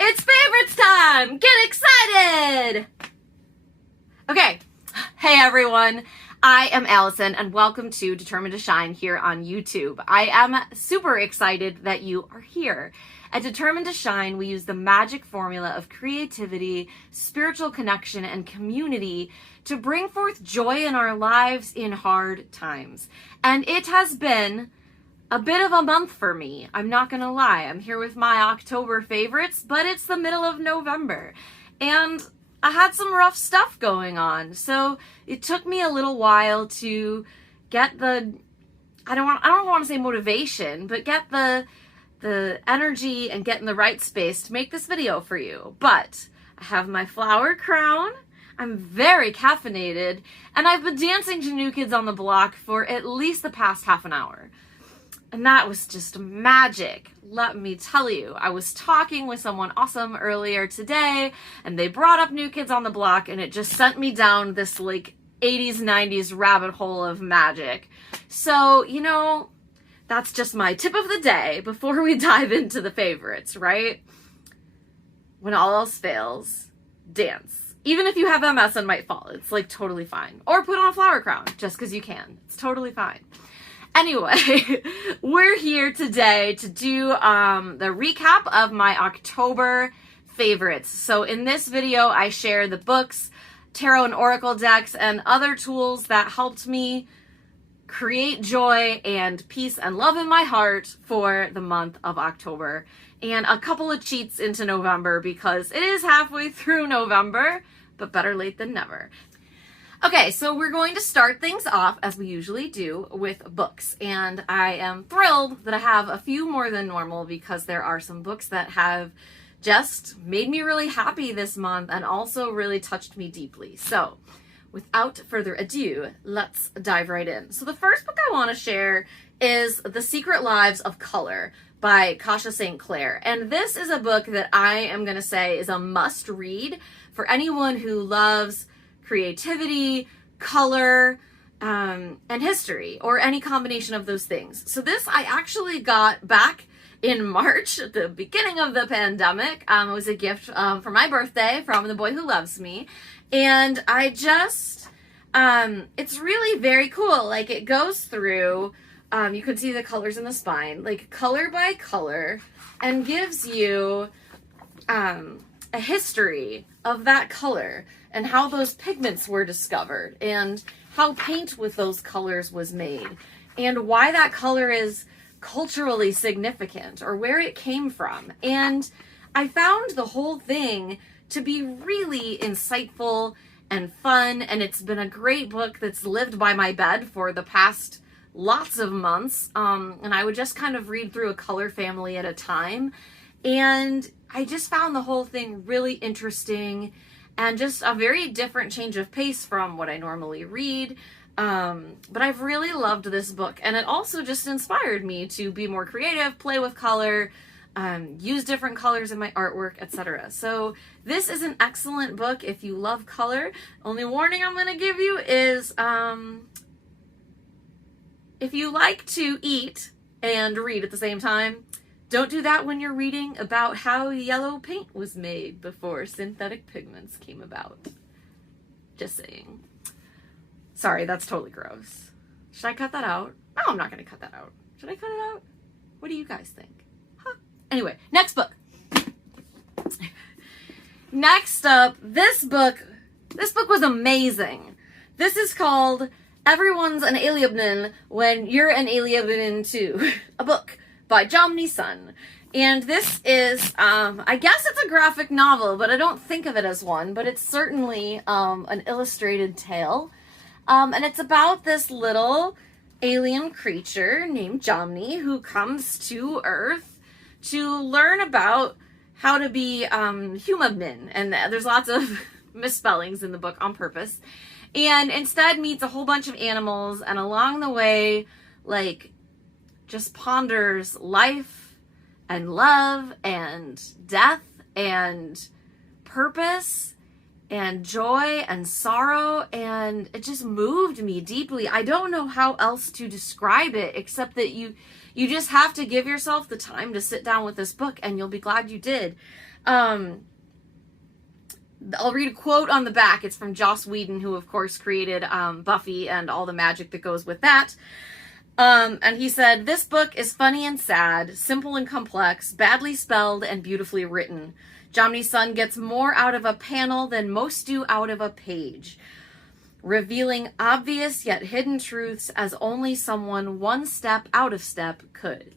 It's favorites time! Get excited! Okay, hey everyone. I am Allison and welcome to Determined to Shine here on YouTube. I am super excited that you are here. At Determined to Shine, we use the magic formula of creativity, spiritual connection, and community to bring forth joy in our lives in hard times. And it has been a bit of a month for me. I'm not gonna lie. I'm here with my October favorites, but it's the middle of November. And I had some rough stuff going on. So it took me a little while to get the, I don't want to say motivation, but get the energy and get in the right space to make this video for you. But I have my flower crown. I'm very caffeinated, and I've been dancing to New Kids on the Block for at least the past half an hour. And that was just magic. Let me tell you, I was talking with someone awesome earlier today, and they brought up New Kids on the Block, and it just sent me down this like 80s, 90s rabbit hole of magic. So, you know, that's just my tip of the day before we dive into the favorites, right? When all else fails, dance. Even if you have MS and might fall, it's like totally fine. Or put on a flower crown just because you can. It's totally fine. Anyway, we're here today to do the recap of my October favorites. So in this video, I share the books, tarot and oracle decks, and other tools that helped me create joy and peace and love in my heart for the month of October. And a couple of cheats into November because it is halfway through November, but better late than never. Okay, so we're going to start things off, as we usually do, with books. And I am thrilled that I have a few more than normal because there are some books that have just made me really happy this month and also really touched me deeply. So, without further ado, let's dive right in. So the first book I want to share is The Secret Lives of Color by Kasha St. Clair. And this is a book that I am going to say is a must read for anyone who loves creativity, color, and history, or any combination of those things. So this I actually got back in March, at the beginning of the pandemic. It was a gift for my birthday from the boy who loves me. And I just, it's really very cool. Like it goes through, you can see the colors in the spine, like color by color, and gives you a history of that color and how those pigments were discovered and how paint with those colors was made and why that color is culturally significant or where it came from. And I found the whole thing to be really insightful and fun, and it's been a great book that's lived by my bed for the past lots of months. And I would just kind of read through a color family at a time, and I just found the whole thing really interesting and just a very different change of pace from what I normally read. But I've really loved this book, and it also just inspired me to be more creative, play with color, use different colors in my artwork, etc. So this is an excellent book if you love color. Only warning I'm going to give you is if you like to eat and read at the same time, don't do that when you're reading about how yellow paint was made before synthetic pigments came about. Just saying. Sorry, that's totally gross. Should I cut that out? No, I'm not going to cut that out. Should I cut it out? What do you guys think? Huh? Anyway, next book. Next up, this book was amazing. This is called Everyone's an Alien When You're an Alien Too. A book by Jomny Sun. And this is, I guess it's a graphic novel, but I don't think of it as one, but it's certainly an illustrated tale. And it's about this little alien creature named Jomny who comes to Earth to learn about how to be human. And there's lots of misspellings in the book on purpose. And instead meets a whole bunch of animals, and along the way, like, just ponders life and love and death and purpose and joy and sorrow, and it just moved me deeply. I don't know how else to describe it except that you You just have to give yourself the time to sit down with this book, and you'll be glad you did. I'll read a quote on the back. It's from Joss Whedon, who of course created Buffy and all the magic that goes with that. And he said, "This book is funny and sad, simple and complex, badly spelled and beautifully written. Jomny Sun gets more out of a panel than most do out of a page, revealing obvious yet hidden truths as only someone one step out of step could."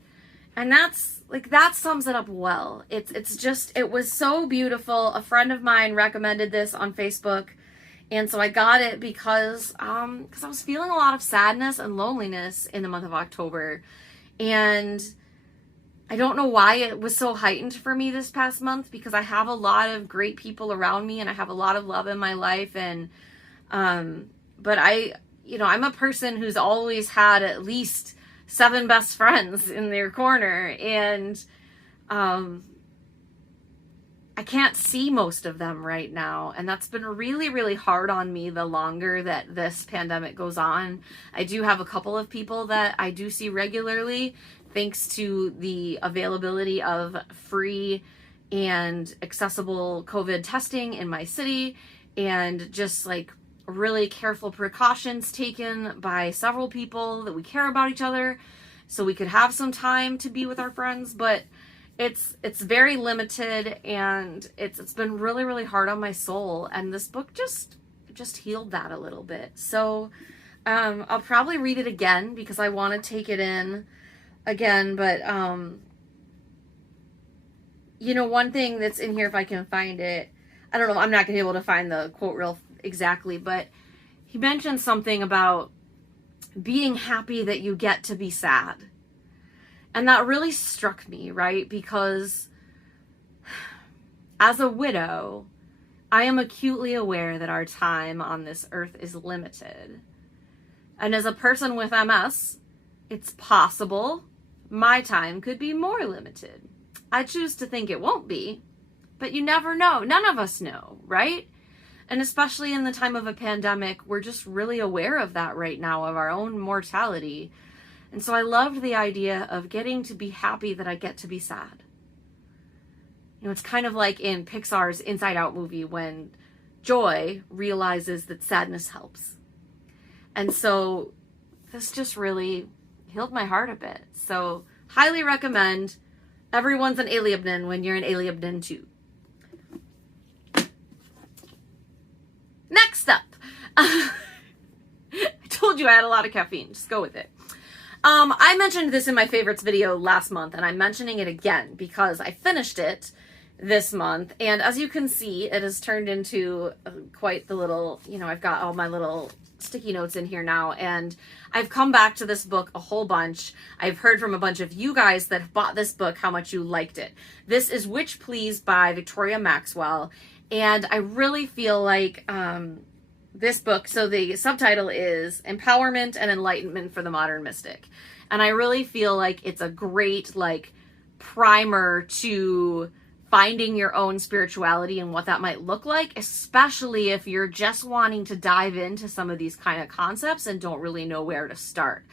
And that's like, that sums it up well. It's just, it was so beautiful. A friend of mine recommended this on Facebook, and so I got it because I was feeling a lot of sadness and loneliness in the month of October, and I don't know why it was so heightened for me this past month, because I have a lot of great people around me and I have a lot of love in my life, and but I'm a person who's always had at least 7 best friends in their corner, and I can't see most of them right now, and that's been really, really hard on me the longer that this pandemic goes on. I do have a couple of people that I do see regularly, thanks to the availability of free and accessible COVID testing in my city, and just like really careful precautions taken by several people that we care about each other, so we could have some time to be with our friends. But it's very limited, and it's been really, really hard on my soul, and this book just healed that a little bit. So I'll probably read it again because I want to take it in again. But one thing that's in here, if I can find it, I don't know, I'm not gonna be able to find the quote real exactly, but he mentioned something about being happy that you get to be sad. And that really struck me, right? Because as a widow, I am acutely aware that our time on this earth is limited. And as a person with MS, it's possible my time could be more limited. I choose to think it won't be, but you never know. None of us know, right? And especially in the time of a pandemic, we're just really aware of that right now, of our own mortality. And so I loved the idea of getting to be happy that I get to be sad. It's kind of like in Pixar's Inside Out movie when joy realizes that sadness helps. And so this just really healed my heart a bit. So highly recommend. Everyone's an aliebnin when you're an aliebnin too. Next up. I told you I had a lot of caffeine. Just go with it. I mentioned this in my favorites video last month, and I'm mentioning it again because I finished it this month. And as you can see, it has turned into quite the little, I've got all my little sticky notes in here now, and I've come back to this book a whole bunch. I've heard from a bunch of you guys that have bought this book how much you liked it. This is Witch Please by Victoria Maxwell, and I really feel like this book, so the subtitle is Empowerment and Enlightenment for the Modern Mystic, and I really feel like it's a great primer to finding your own spirituality and what that might look like, especially if you're just wanting to dive into some of these kind of concepts and don't really know where to start.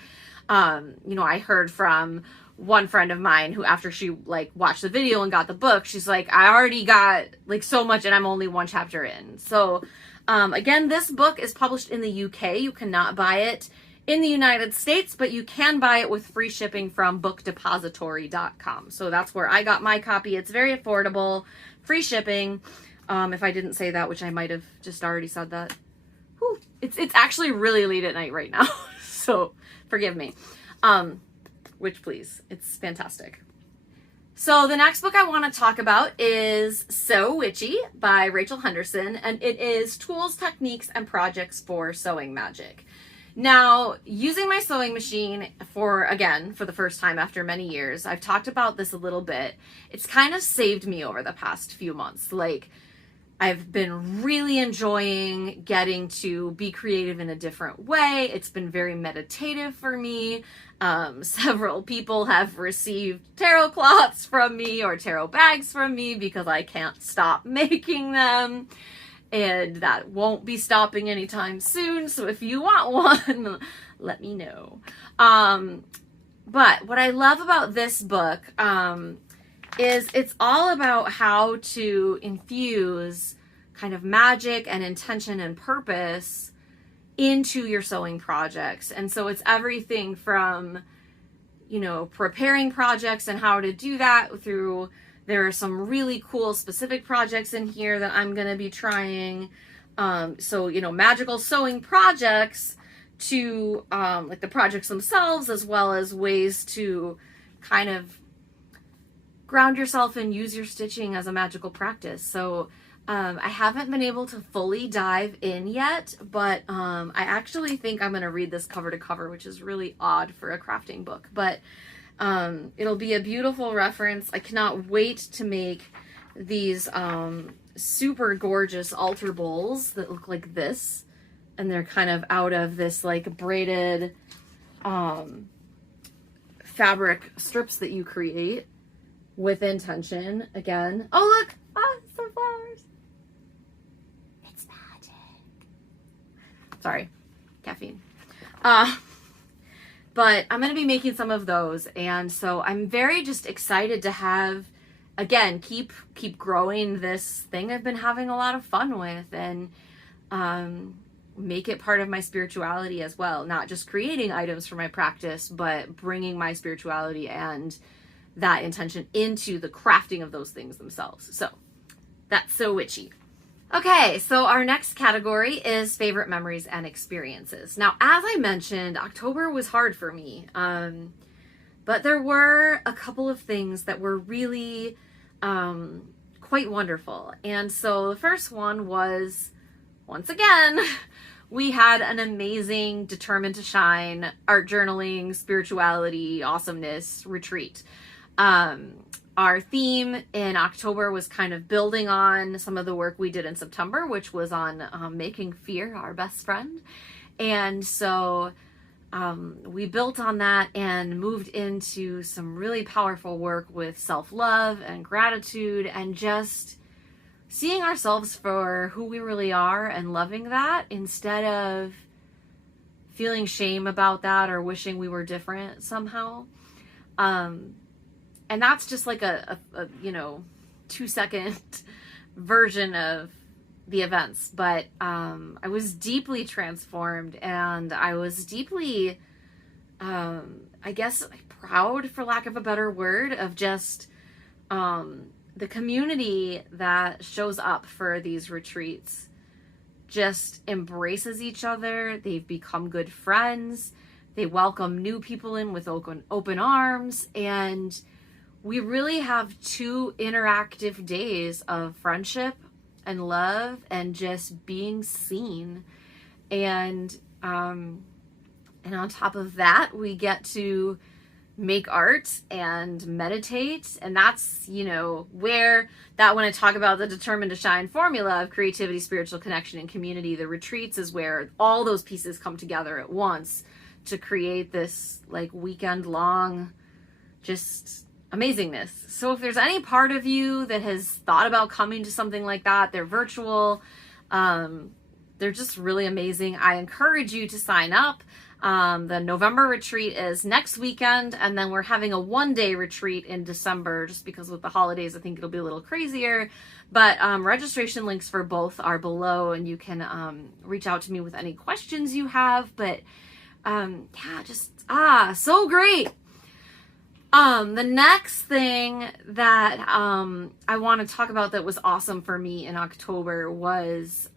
I heard from one friend of mine who, after she watched the video and got the book, she's like, I already got so much and I'm only 1 chapter in. So again, this book is published in the UK. You cannot buy it in the United States, but you can buy it with free shipping from bookdepository.com. So that's where I got my copy. It's very affordable, free shipping. If I didn't say that, which I might have just already said that. Whew. It's actually really late at night right now, so forgive me. Witch Please. It's fantastic. So the next book I want to talk about is So Witchy by Rachel Henderson, and it is Tools, Techniques, and Projects for Sewing Magic. Now, using my sewing machine for the first time after many years, I've talked about this a little bit. It's kind of saved me over the past few months. I've been really enjoying getting to be creative in a different way. It's been very meditative for me. Several people have received tarot cloths from me or tarot bags from me because I can't stop making them. And that won't be stopping anytime soon. So if you want one, let me know. But what I love about this book is it's all about how to infuse kind of magic and intention and purpose into your sewing projects. And so it's everything from, you know, preparing projects and how to do that through, there are some really cool specific projects in here that I'm going to be trying. So, you know, magical sewing projects to like the projects themselves, as well as ways to kind of ground yourself and use your stitching as a magical practice. So I haven't been able to fully dive in yet, but I actually think I'm going to read this cover to cover, which is really odd for a crafting book, but it'll be a beautiful reference. I cannot wait to make these super gorgeous altar bowls that look like this, and they're kind of out of this like braided fabric strips that you create with intention. Again, oh look, some flowers. It's magic. Sorry, caffeine. But I'm going to be making some of those, and so I'm very just excited to have, again, keep growing this thing I've been having a lot of fun with, and make it part of my spirituality as well. Not just creating items for my practice, but bringing my spirituality and that intention into the crafting of those things themselves. So that's so witchy. Okay, so our next category is favorite memories and experiences. Now, as I mentioned, October was hard for me, but there were a couple of things that were really quite wonderful. And so the first one was, once again, we had an amazing Determined to Shine art journaling, spirituality, awesomeness retreat. Our theme in October was kind of building on some of the work we did in September, which was on making fear our best friend. And so we built on that and moved into some really powerful work with self-love and gratitude and just seeing ourselves for who we really are and loving that instead of feeling shame about that or wishing we were different somehow. And that's just like a 2-second version of the events. But I was deeply transformed, and I was deeply, I guess, proud, for lack of a better word, of just the community that shows up for these retreats just embraces each other. They've become good friends. They welcome new people in with open arms, and we really have 2 interactive days of friendship and love and just being seen. And on top of that, we get to make art and meditate. And that's, where that, when I talk about the Determined to Shine formula of creativity, spiritual connection, and community, the retreats is where all those pieces come together at once to create this like weekend long, just amazingness. So if there's any part of you that has thought about coming to something like that, they're virtual, they're just really amazing. I encourage you to sign up. The November retreat is next weekend, and then we're having a 1-day retreat in December, just because with the holidays I think it'll be a little crazier. But registration links for both are below, and you can reach out to me with any questions you have. But so great. The next thing that I want to talk about that was awesome for me in October was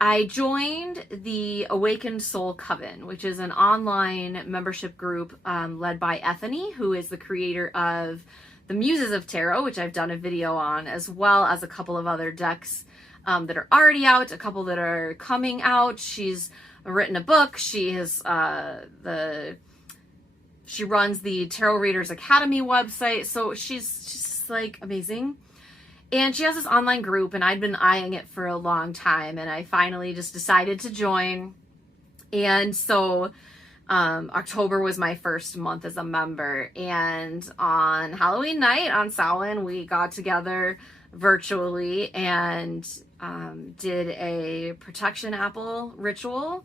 I joined the Awakened Soul Coven, which is an online membership group led by Ethany, who is the creator of the Muses of Tarot, which I've done a video on, as well as a couple of other decks that are already out, a couple that are coming out. She's written a book. She has she runs the Tarot Readers Academy website. So she's just like amazing. And she has this online group, and I'd been eyeing it for a long time, and I finally just decided to join. And so October was my first month as a member, and on Halloween night on Samhain, we got together virtually and did a protection apple ritual.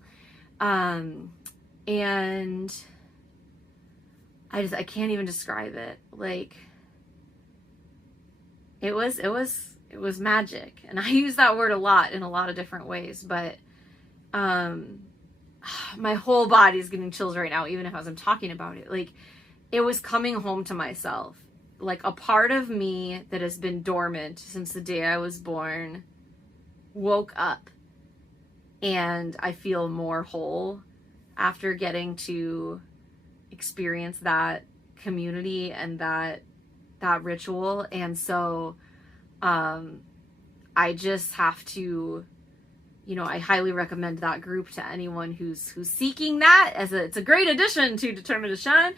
And I can't even describe it. Like, it was magic. And I use that word a lot in a lot of different ways, but my whole body's getting chills right now, even as I'm talking about it. Like, it was coming home to myself. Like, a part of me that has been dormant since the day I was born woke up, and I feel more whole after getting to experience that community and that ritual. And so I just have to, I highly recommend that group to anyone who's seeking that. It's a great addition to Determined to Shine.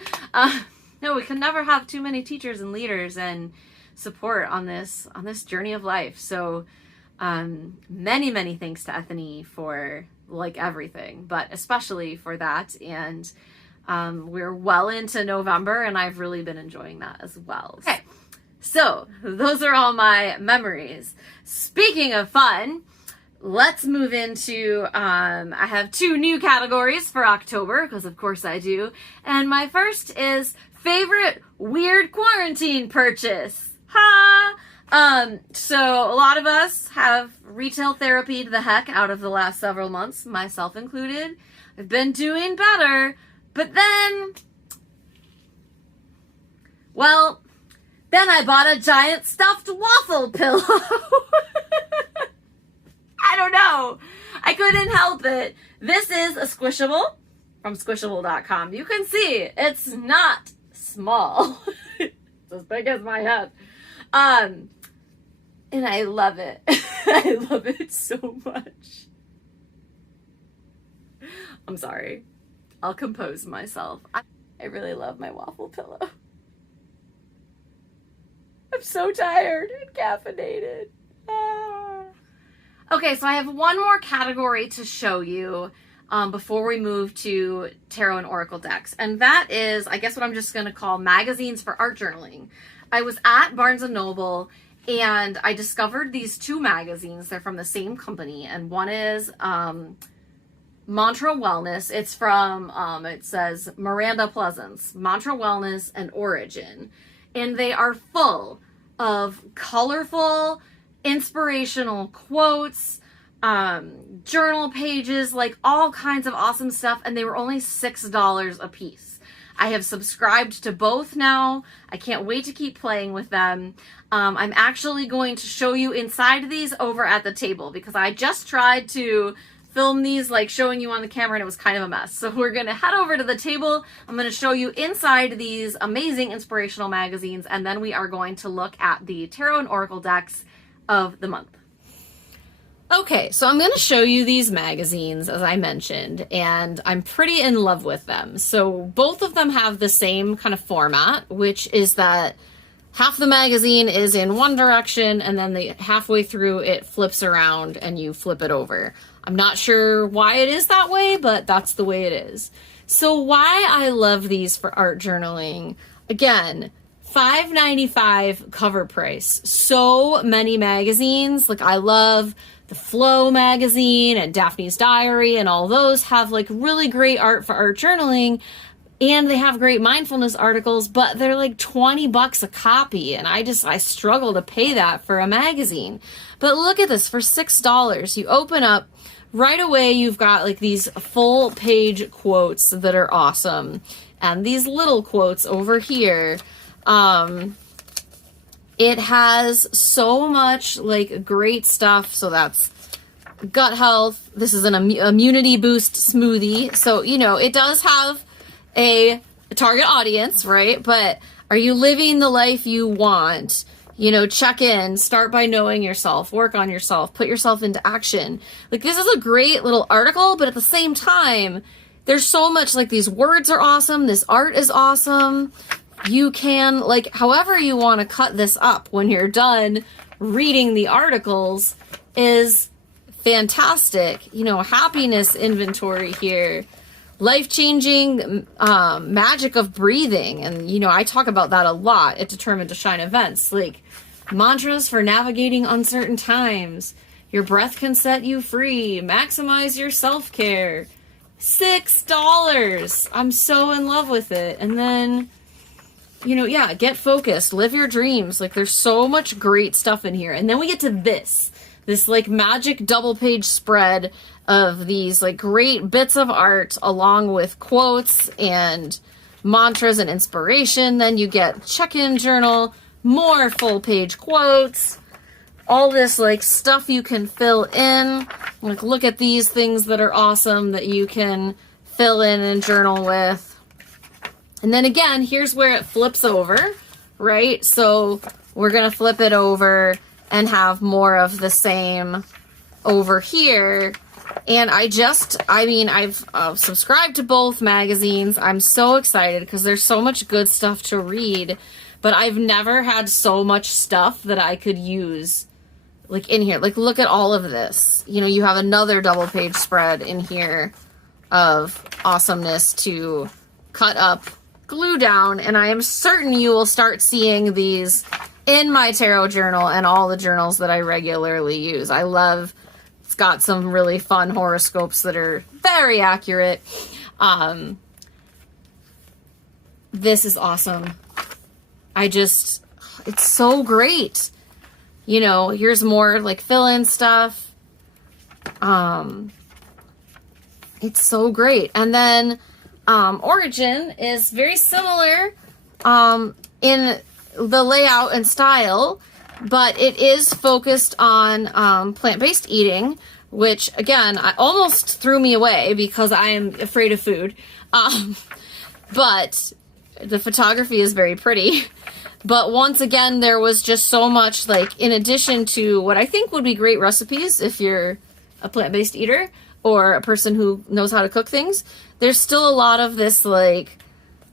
No, we can never have too many teachers and leaders and support on this journey of life. So many thanks to Ethany for like everything, but especially for that. And we're well into November, and I've really been enjoying that as well. Okay, so those are all my memories. Speaking of fun, let's move into, I have 2 new categories for October, because of course I do. And my first is favorite weird quarantine purchase. Ha! So a lot of us have retail therapied the heck out of the last several months, myself included. I've been doing better, but then I bought a giant stuffed waffle pillow. I don't know. I couldn't help it. This is a Squishable from squishable.com. You can see it's not small. It's as big as my head. And I love it. I love it so much. I'm sorry. I'll compose myself. I really love my waffle pillow. I'm so tired and caffeinated. Okay, so I have one more category to show you before we move to tarot and oracle decks. And that is, I guess, what I'm just going to call magazines for art journaling. I was at Barnes & Noble, and I discovered these 2 magazines. They're from the same company, and one is Mantra Wellness. It's from, it says Miranda Pleasance, Mantra Wellness and Origin. And they are full of colorful, inspirational quotes, journal pages, like all kinds of awesome stuff. And they were only $6 a piece. I have subscribed to both now. I can't wait to keep playing with them. I'm actually going to show you inside these over at the table, because I just tried to film these like showing you on the camera and it was kind of a mess. So we're going to head over to the table. I'm going to show you inside these amazing inspirational magazines, and then we are going to look at the tarot and oracle decks of the month. Okay, so I'm going to show you these magazines, as I mentioned, and I'm pretty in love with them. So both of them have the same kind of format, which is that half the magazine is in one direction, and then halfway through it flips around and you flip it over. I'm not sure why it is that way, but that's the way it is. So why I love these for art journaling, again, $5.95 cover price. So many magazines. Like, I love the Flow magazine and Daphne's Diary, and all those have like really great art for art journaling, and they have great mindfulness articles, but they're like $20 a copy, and I struggle to pay that for a magazine. But look at this, for $6, you open up, right away you've got like these full page quotes that are awesome, and these little quotes over here. It has so much like great stuff. So that's gut health. This is an immunity boost smoothie. So, it does have a target audience, right? But are you living the life you want? Check in, start by knowing yourself, work on yourself, put yourself into action. Like, this is a great little article, but at the same time, there's so much, like, these words are awesome. This art is awesome. You can, like, however you want to cut this up when you're done reading the articles is fantastic. Happiness inventory here, life-changing magic of breathing. And, I talk about that a lot at Determined to Shine events, like mantras for navigating uncertain times. Your breath can set you free. Maximize your self-care. $6. I'm so in love with it. And then you know, yeah, get focused, live your dreams. Like, there's so much great stuff in here. And then we get to this like magic double page spread of these like great bits of art along with quotes and mantras and inspiration. Then you get check-in journal, more full page quotes, all this like stuff you can fill in. Like, look at these things that are awesome that you can fill in and journal with. And then again, here's where it flips over, right? So we're going to flip it over and have more of the same over here. And I've subscribed to both magazines. I'm so excited because there's so much good stuff to read, but I've never had so much stuff that I could use like in here. Like, look at all of this. You know, you have another double page spread in here of awesomeness to cut up, glue down, and I am certain you will start seeing these in my tarot journal and all the journals that I regularly use. I love, it's got some really fun horoscopes that are very accurate. This is awesome. It's so great. You know, here's more like fill-in stuff. It's so great. And then Origin is very similar in the layout and style, but it is focused on plant-based eating, which again, almost threw me away because I am afraid of food. But the photography is very pretty. But once again, there was just so much, like, in addition to what I think would be great recipes if you're a plant-based eater or a person who knows how to cook things, there's still a lot of this, like,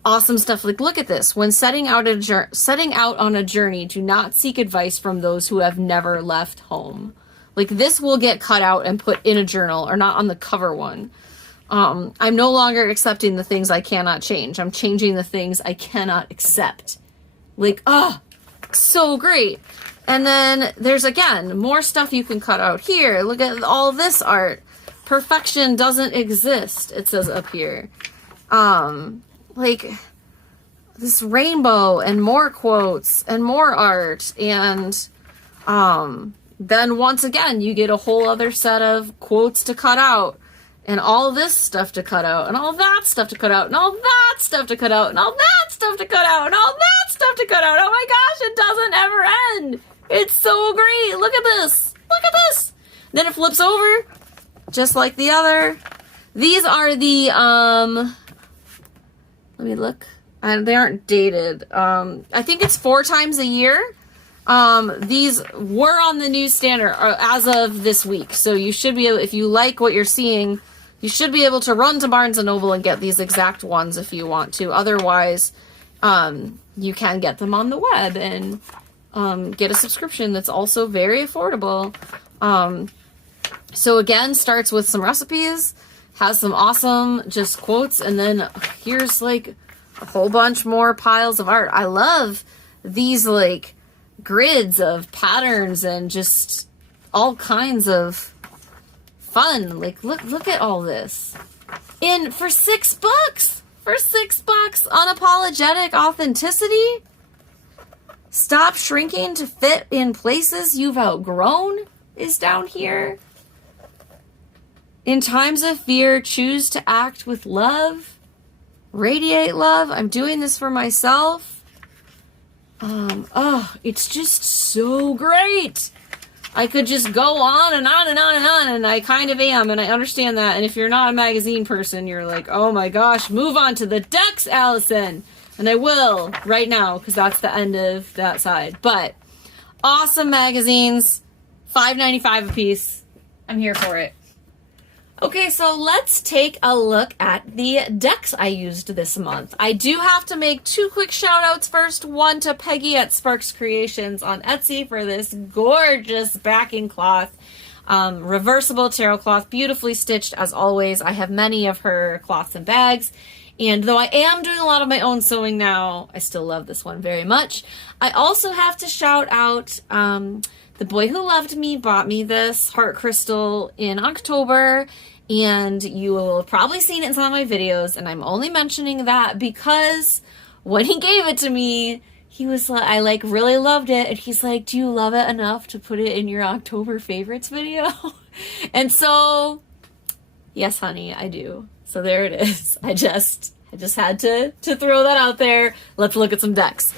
awesome stuff. Like, look at this. When setting out on a journey, do not seek advice from those who have never left home. Like, this will get cut out and put in a journal, or not on the cover one. I'm no longer accepting the things I cannot change. I'm changing the things I cannot accept. Like, so great. And then there's, again, more stuff you can cut out here. Look at all this art. Perfection doesn't exist, it says up here. Like, this rainbow and more quotes and more art. And then once again, you get a whole other set of quotes to cut out. And all this stuff to cut out, and all that stuff to cut out, and all that stuff to cut out, and all that stuff to cut out, and all that stuff to cut out. Oh my gosh, it doesn't ever end. It's so great. Look at this. Look at this. Then it flips over, just like the other. These are the, let me look. They aren't dated. I think it's 4 times a year. These were on the newsstand as of this week. So you should be able, if you like what you're seeing, you should be able to run to Barnes & Noble and get these exact ones if you want to. Otherwise, you can get them on the web and get a subscription that's also very affordable. So again, starts with some recipes, has some awesome just quotes, and then here's like a whole bunch more piles of art. I love these like grids of patterns and just all kinds of fun. Like, look at all this. For $6. For $6, unapologetic authenticity. Stop shrinking to fit in places you've outgrown is down here. In times of fear, choose to act with love. Radiate love. I'm doing this for myself. It's just so great. I could just go on and on and on and on, and I kind of am, and I understand that. And if you're not a magazine person, you're like, oh my gosh, move on to the decks, Allison. And I will right now, because that's the end of that side. But awesome magazines, $5.95 a piece. I'm here for it. Okay, so let's take a look at the decks I used this month. I do have to make 2 quick shout outs first. One to Peggy at Sparks Creations on Etsy for this gorgeous backing cloth. Reversible tarot cloth, beautifully stitched as always. I have many of her cloths and bags. And though I am doing a lot of my own sewing now, I still love this one very much. I also have to shout out the boy who loved me bought me this heart crystal in October, and you will have probably seen it in some of my videos, and I'm only mentioning that because when he gave it to me, he was like, I like really loved it. And he's like, do you love it enough to put it in your October favorites video? And so, yes, honey, I do. So there it is. I just had to throw that out there. Let's look at some decks.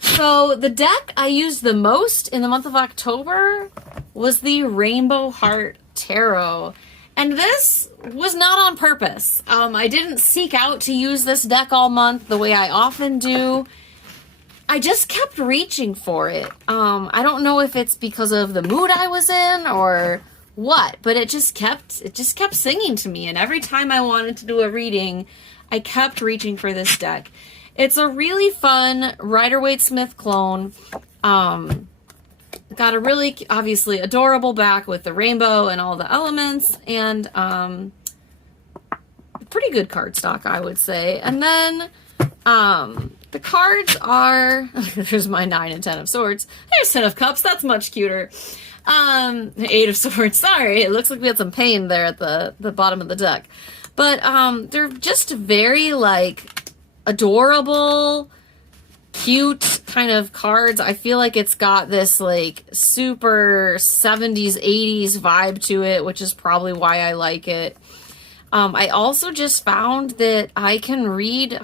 So the deck I used the most in the month of October was the Rainbow Heart Tarot. And this was not on purpose. I didn't seek out to use this deck all month the way I often do. I just kept reaching for it. I don't know if it's because of the mood I was in or what, but it just kept singing to me. And every time I wanted to do a reading, I kept reaching for this deck. It's a really fun Rider-Waite-Smith clone. Got a really, obviously, adorable back with the rainbow and all the elements, and pretty good cardstock, I would say. And then the cards are, there's my 9 and 10 of swords. There's 10 of cups, that's much cuter. 8 of swords, sorry, it looks like we had some pain there at the bottom of the deck. But they're just very, like, adorable, cute kind of cards. I feel like it's got this like super 70s, 80s vibe to it, which is probably why I like it. I also just found that I can read,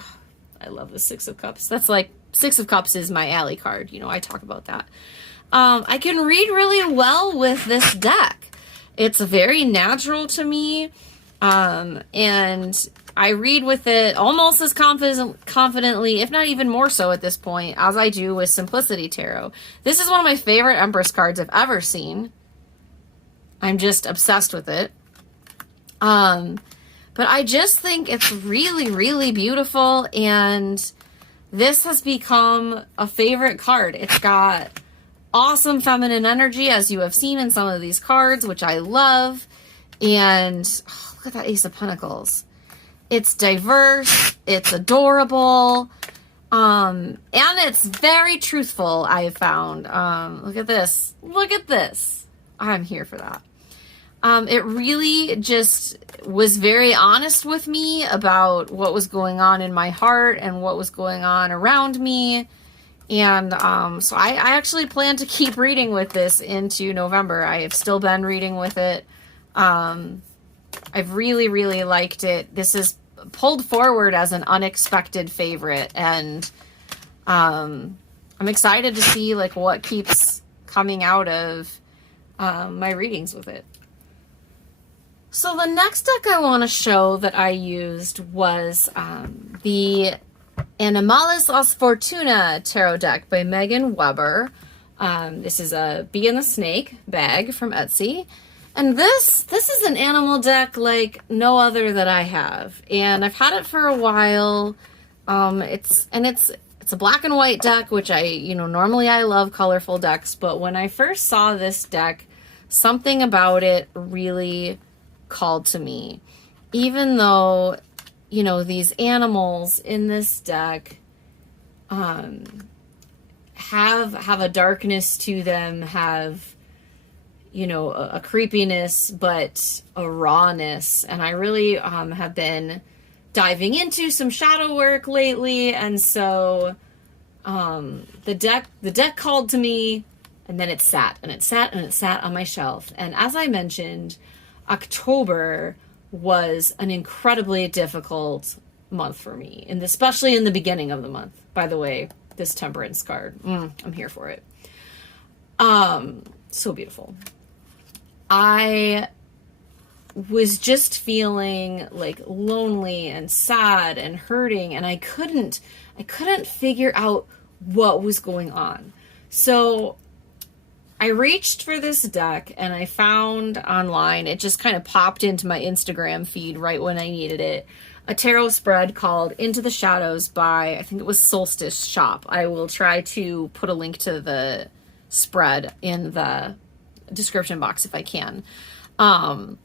I love the 6 of Cups. That's like, 6 of Cups is my alley card. You know, I talk about that. I can read really well with this deck. It's very natural to me. And I read with it almost as confidently, if not even more so at this point, as I do with Simplicity Tarot. This is one of my favorite Empress cards I've ever seen. I'm just obsessed with it. But I just think it's really, really beautiful, and this has become a favorite card. It's got awesome feminine energy, as you have seen in some of these cards, which I love. And oh, look at that Ace of Pentacles. It's diverse, it's adorable, and it's very truthful, I have found. Look at this. Look at this. I'm here for that. It really just was very honest with me about what was going on in my heart and what was going on around me. And so I actually plan to keep reading with this into November. I have still been reading with it. I've really, really liked it. This is pulled forward as an unexpected favorite, and I'm excited to see like what keeps coming out of my readings with it. So the next deck I want to show that I used was the Animales as Fortuna tarot deck by Megan Wubber. This is a Bee and the Snake bag from Etsy. And this is an animal deck like no other that I have. And I've had it for a while. It's a black and white deck, which normally I love colorful decks, but when I first saw this deck, something about it really called to me. Even though, these animals in this deck have a darkness to them, have a creepiness, but a rawness. And I really have been diving into some shadow work lately. And so the deck called to me, and then it sat on my shelf. And as I mentioned, October was an incredibly difficult month for me, and especially in the beginning of the month. By the way, this Temperance card, I'm here for it. So beautiful. I was just feeling like lonely and sad and hurting, and I couldn't figure out what was going on. So I reached for this deck, and I found online, it just kind of popped into my Instagram feed right when I needed it, a tarot spread called Into the Shadows by, I think it was Solstice Shop. I will try to put a link to the spread in the description box if I can. And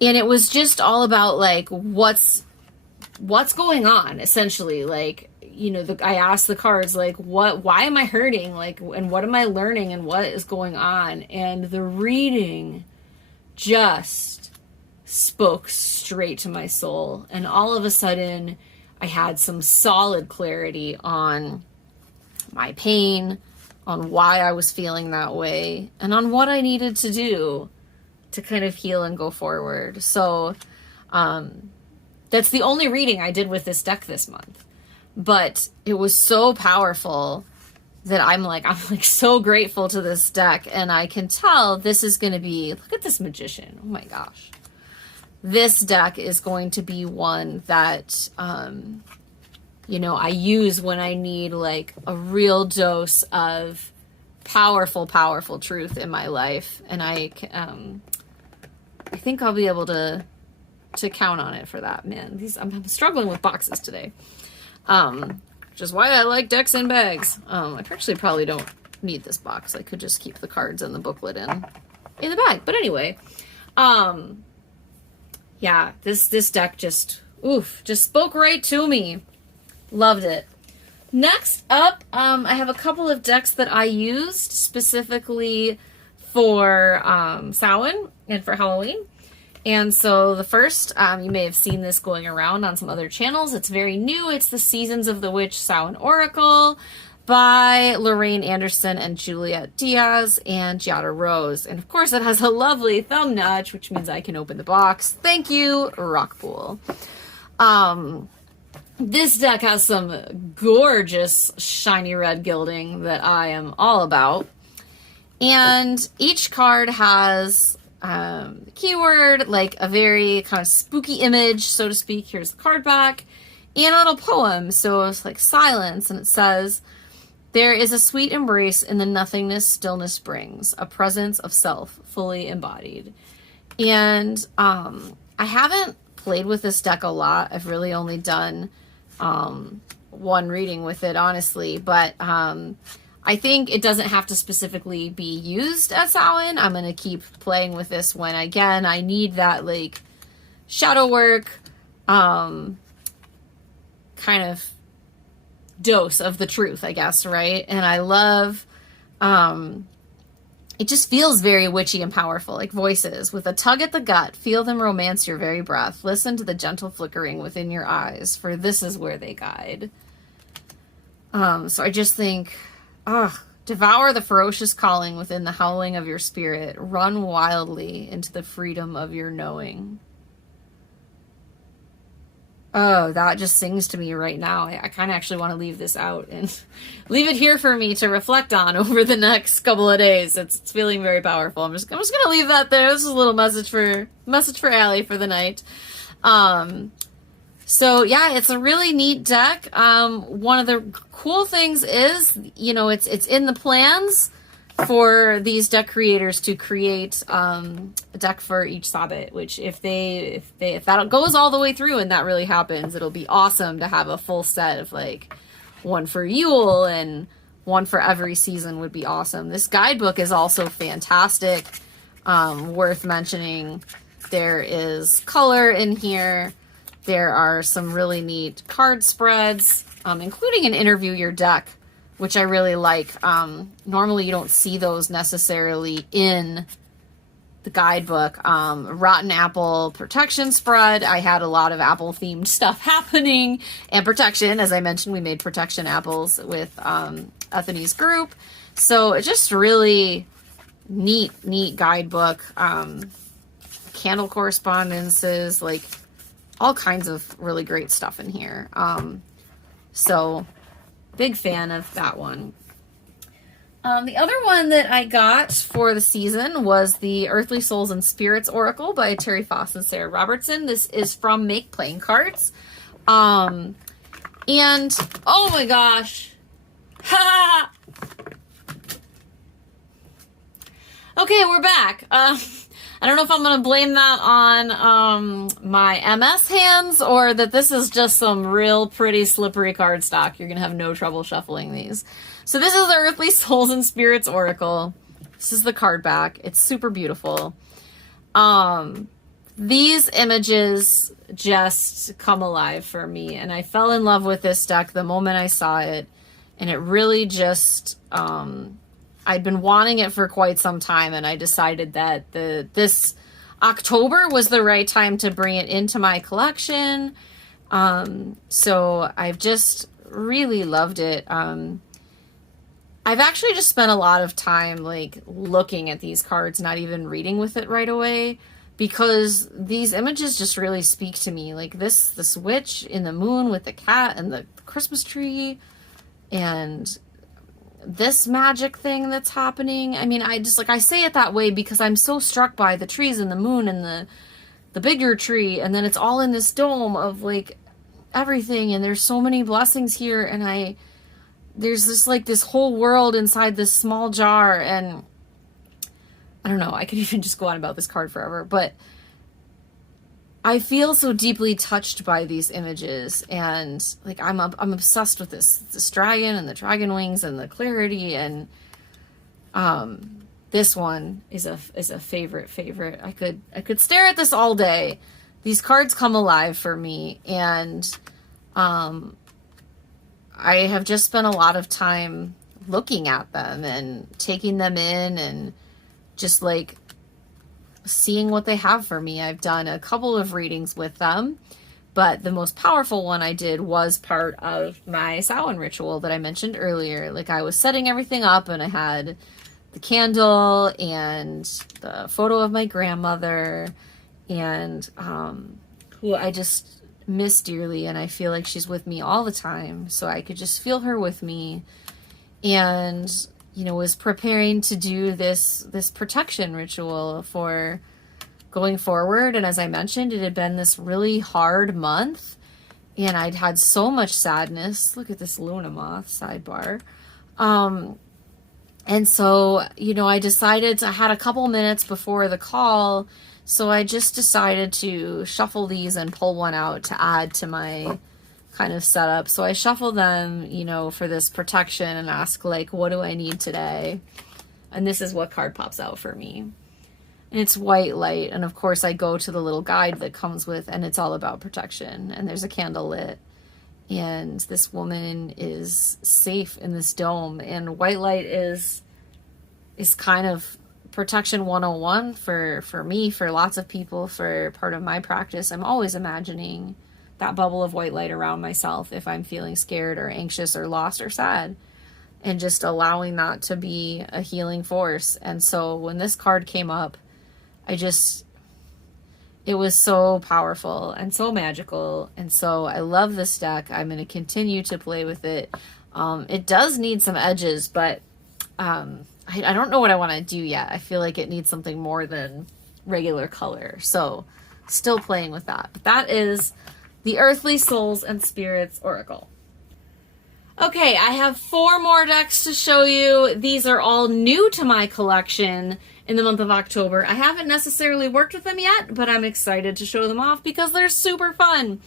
it was just all about like what's going on, essentially. Like, I asked the cards like, why am I hurting, like, and what am I learning, and what is going on? And the reading just spoke straight to my soul, and all of a sudden I had some solid clarity on my pain, on why I was feeling that way, and on what I needed to do to kind of heal and go forward. So that's the only reading I did with this deck this month. But it was so powerful that I'm so grateful to this deck. And I can tell this is going to be, look at this magician. Oh my gosh. This deck is going to be one that, you know, I use when I need like a real dose of powerful, powerful truth in my life. And I think I'll be able to count on it for that, man. I'm struggling with boxes today. Which is why I like decks and bags. I actually probably don't need this box. I could just keep the cards and the booklet in the bag. But anyway, yeah, this deck just spoke right to me. Loved it. Next up, I have a couple of decks that I used specifically for Samhain and for Halloween. And so the first, you may have seen this going around on some other channels. It's very new. It's the Seasons of the Witch Samhain Oracle by Lorraine Anderson and Juliet Diaz and Giada Rose. And of course it has a lovely thumb nudge, which means I can open the box. Thank you, Rockpool. This deck has some gorgeous shiny red gilding that I am all about. And each card has keyword, like a very kind of spooky image, so to speak. Here's the card back. And a little poem. So it's like silence. And it says, there is a sweet embrace in the nothingness stillness brings, a presence of self fully embodied. And I haven't played with this deck a lot. I've really only done one reading with it, honestly. But I think it doesn't have to specifically be used at Samhain. I'm going to keep playing with this when, again, I need that, like, shadow work, kind of dose of the truth, I guess, right? And I love, it just feels very witchy and powerful, like voices. With a tug at the gut, feel them romance your very breath. Listen to the gentle flickering within your eyes, for this is where they guide. So I just think... devour the ferocious calling within the howling of your spirit. Run wildly into the freedom of your knowing. Oh, that just sings to me right now. I kind of actually want to leave this out and leave it here for me to reflect on over the next couple of days. It's feeling very powerful. I'm just gonna leave that there. This is a little message for Allie for the night. So yeah, it's a really neat deck. One of the cool things is, you know, it's in the plans for these deck creators to create a deck for each Sabbath, which if that goes all the way through and that really happens, it'll be awesome to have a full set of like one for Yule and one for every season would be awesome. This guidebook is also fantastic. Worth mentioning. There is color in here. There are some really neat card spreads, including an interview your deck, which I really like. Normally you don't see those necessarily in the guidebook. Rotten Apple protection spread. I had a lot of apple themed stuff happening, and protection. As I mentioned, we made protection apples with Ethany's group. So it's just really neat guidebook. Candle correspondences, like all kinds of really great stuff in here. So big fan of that one. The other one that I got for the season was the Earthly Souls and Spirits Oracle by Terry Foss and Sarah Robertson. This is from Make Playing Cards. And oh my gosh. Okay, we're back. I don't know if I'm going to blame that on my MS hands or that this is just some real pretty slippery cardstock. You're going to have no trouble shuffling these. So this is the Earthly Souls and Spirits Oracle. This is the card back. It's super beautiful. These images just come alive for me. And I fell in love with this deck the moment I saw it. And it really just... I'd been wanting it for quite some time, and I decided that this October was the right time to bring it into my collection. So I've just really loved it. I've actually just spent a lot of time like looking at these cards, not even reading with it right away, because these images just really speak to me. Like this witch in the moon with the cat and the Christmas tree, and this magic thing that's happening. I mean, I say it that way because I'm so struck by the trees and the moon and the bigger tree, and then it's all in this dome of like everything, and there's so many blessings here, and there's this whole world inside this small jar, and I don't know, I could even just go on about this card forever, but I feel so deeply touched by these images, and like I'm obsessed with this dragon and the dragon wings and the clarity, and this one is a favorite. I could stare at this all day. These cards come alive for me, and I have just spent a lot of time looking at them and taking them in and just like seeing what they have for me. I've done a couple of readings with them, but the most powerful one I did was part of my Samhain ritual that I mentioned earlier. Like I was setting everything up, and I had the candle and the photo of my grandmother, and who I just miss dearly, and I feel like she's with me all the time, so I could just feel her with me, and was preparing to do this protection ritual for going forward. And as I mentioned, it had been this really hard month, and I'd had so much sadness. Look at this Luna moth sidebar. And so I decided I had a couple minutes before the call, so I just decided to shuffle these and pull one out to add to my kind of setup. So I shuffle them, for this protection, and ask like, what do I need today? And this is what card pops out for me. And it's white light. And of course I go to the little guide that comes with, and it's all about protection. And there's a candle lit, and this woman is safe in this dome. And white light is kind of protection 101 for me, for lots of people, for part of my practice. I'm always imagining that bubble of white light around myself if I'm feeling scared or anxious or lost or sad, and just allowing that to be a healing force. And so when this card came up, it was so powerful and so magical. And so I love this deck. I'm going to continue to play with it. It does need some edges, but I don't know what I want to do yet. I feel like it needs something more than regular color. So still playing with that. But that is the Earthly Souls and Spirits Oracle. Okay, I have 4 more decks to show you. These are all new to my collection in the month of October. I haven't necessarily worked with them yet, but I'm excited to show them off because they're super fun.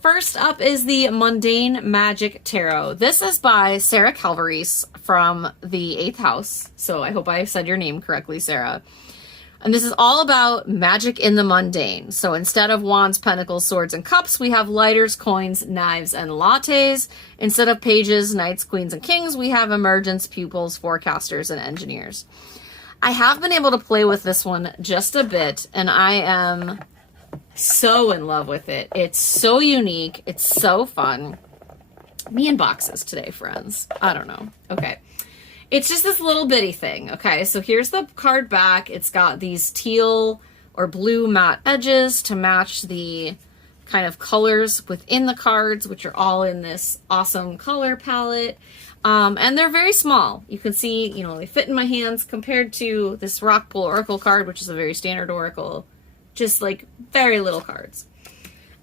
First up is the Mundane Magic Tarot. This is by Sarah Calvarese from the 8th house. So I hope I said your name correctly, Sarah. And this is all about magic in the mundane. So instead of wands, pentacles, swords, and cups, we have lighters, coins, knives, and lattes. Instead of pages, knights, queens, and kings, we have emergents, pupils, forecasters, and engineers. I have been able to play with this one just a bit, and I am so in love with it. It's so unique. It's so fun. Me and boxes today, friends. I don't know. Okay. It's just this little bitty thing. Okay, so here's the card back. It's got these teal or blue matte edges to match the kind of colors within the cards, which are all in this awesome color palette. And they're very small. You can see, they fit in my hands compared to this Rockpool Oracle card, which is a very standard Oracle. Just like very little cards.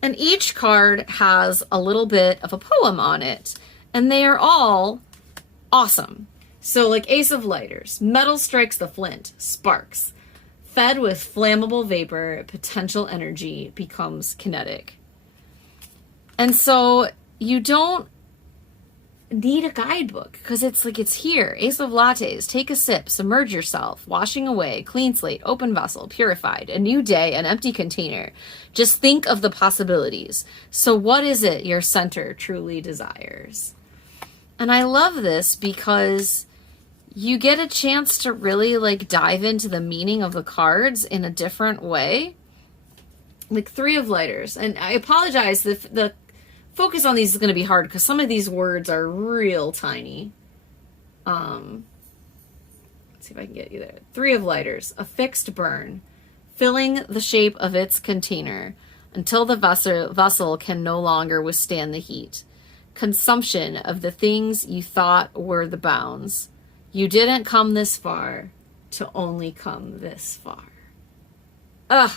And each card has a little bit of a poem on it. And they are all awesome. So like Ace of Lighters, metal strikes the flint, sparks. Fed with flammable vapor, potential energy becomes kinetic. And so you don't need a guidebook because it's here. Ace of Lattes, take a sip, submerge yourself, washing away, clean slate, open vessel, purified, a new day, an empty container. Just think of the possibilities. So what is it your center truly desires? And I love this because you get a chance to really dive into the meaning of the cards in a different way. Like 3 of Lighters. And I apologize, the focus on these is going to be hard because some of these words are real tiny. Let's see if I can get you there. 3 of lighters, a fixed burn, filling the shape of its container until the vessel can no longer withstand the heat. Consumption of the things you thought were the bounds. You didn't come this far to only come this far. Ugh,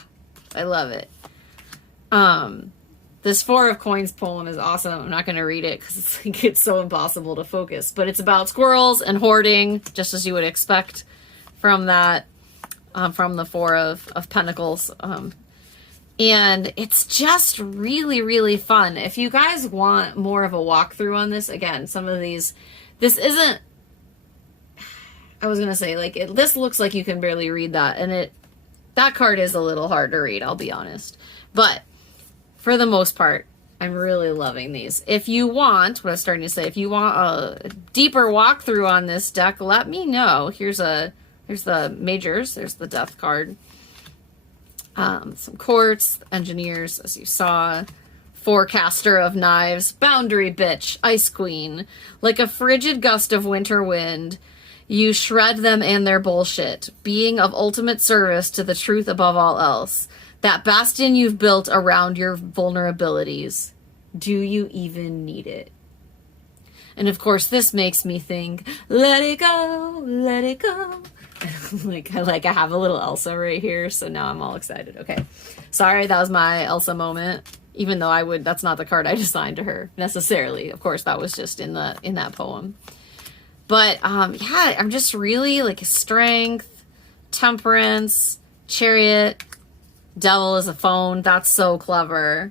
I love it. This 4 of Coins poem is awesome. I'm not going to read it because it's so impossible to focus. But it's about squirrels and hoarding, just as you would expect from that, from the 4 of Pentacles. And it's just really, really fun. If you guys want more of a walkthrough on this, again, some of these, this isn't, I was going to say, like, this looks like you can barely read that. And that card is a little hard to read, I'll be honest. But for the most part, I'm really loving these. If you want, what I was starting to say, if you want a deeper walkthrough on this deck, let me know. Here's the majors. There's the death card. Some courts, engineers, as you saw. Forecaster of knives, boundary bitch, ice queen. Like a frigid gust of winter wind, you shred them and their bullshit, being of ultimate service to the truth above all else. That bastion you've built around your vulnerabilities. Do you even need it? And of course, this makes me think, let it go, let it go. I have a little Elsa right here, so now I'm all excited. Okay. Sorry, that was my Elsa moment. Even though that's not the card I'd assigned to her necessarily. Of course, that was just in that poem. But yeah, I'm just really like strength, temperance, chariot, devil is a phone. That's so clever.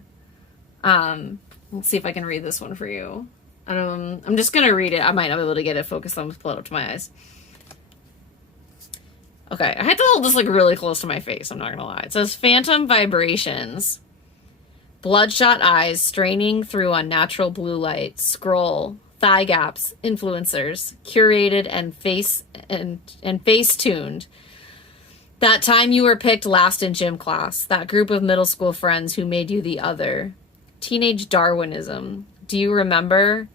Let's see if I can read this one for you. I'm just gonna read it. I might not be able to get it focused. I'm just pull it up to my eyes. Okay, I had to hold this like really close to my face. I'm not gonna lie. It says phantom vibrations, bloodshot eyes straining through unnatural blue light, scroll, thigh gaps, influencers, curated and face tuned. That time you were picked last in gym class, that group of middle school friends who made you the other. Teenage Darwinism. Do you remember?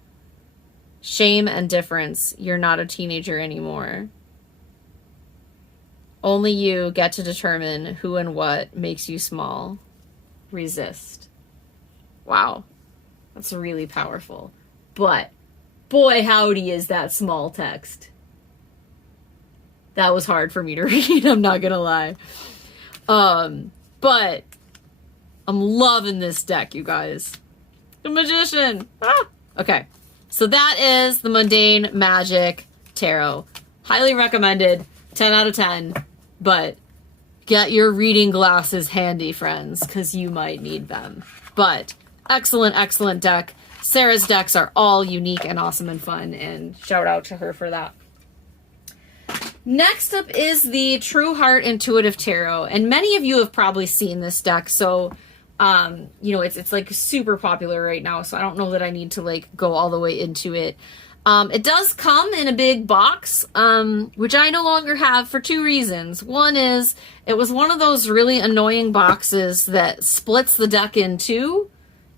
Shame and difference. You're not a teenager anymore. Only you get to determine who and what makes you small. Resist. Wow. That's really powerful. But, boy howdy is that small text. That was hard for me to read, I'm not gonna lie. But I'm loving this deck, you guys. The Magician. Ah! Okay, so that is the Mundane Magic Tarot. Highly recommended, 10 out of 10. But get your reading glasses handy, friends, because you might need them. But excellent, excellent deck. Sarah's decks are all unique and awesome and fun, and shout out to her for that. Next up is the True Heart Intuitive Tarot, and many of you have probably seen this deck, so you know, it's like super popular right now, so I don't know that I need to like go all the way into it. It does come in a big box, which I no longer have for 2 reasons. One is it was one of those really annoying boxes that splits the deck in 2